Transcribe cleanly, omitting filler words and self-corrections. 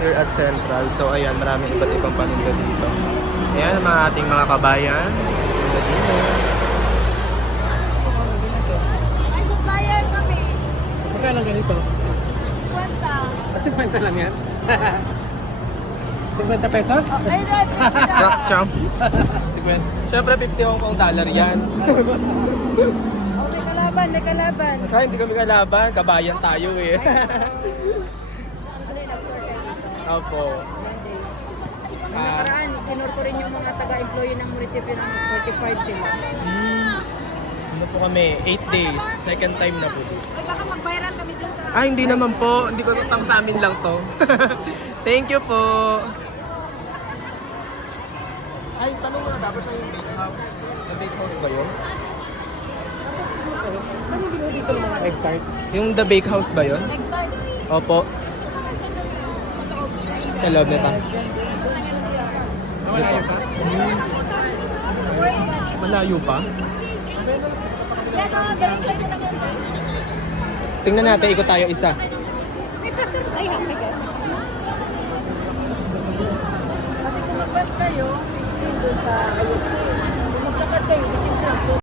here at Central. So ayan, maraming iba't ibang paninda dito. Ayan ang mga ating mga kabayan. Ay, supplier kami. Magkano lang ganito? 50. 50 lang yan? 50 pesos? Ay, ay, Rock champ. 50. Siyempre 50 Hong Kong dollar yan. Oh, may kalaban, may kalaban. Kaya hindi kami kalaban, kabayan tayo eh. Opo. Nakaraan, kinor ko rin yung mga taga-employee ng munisipyo ng 45 sila. Ano po kami, 8 days. Second time na po. Ay, baka mag-viral kami dun sa... Ah, hindi naman po. Hindi ko pang sa amin lang to. Thank you po. Ay, tanong mo na dapat na yung bakehouse. The bakehouse ba yun? Ano yung ginawa dito ng mga egg tart? Yung the bakehouse ba yun? Egg tart. Opo. Sa loob nito. Malayo pa? Malayo pa? Yan o, galing sa'yo na yan. Tingnan natin, ikot tayo isa. May pastor. Ay, happy ka. Kasi kung mag-bus kayo, may doon sa IFC. Kung maglakad kayo, kasi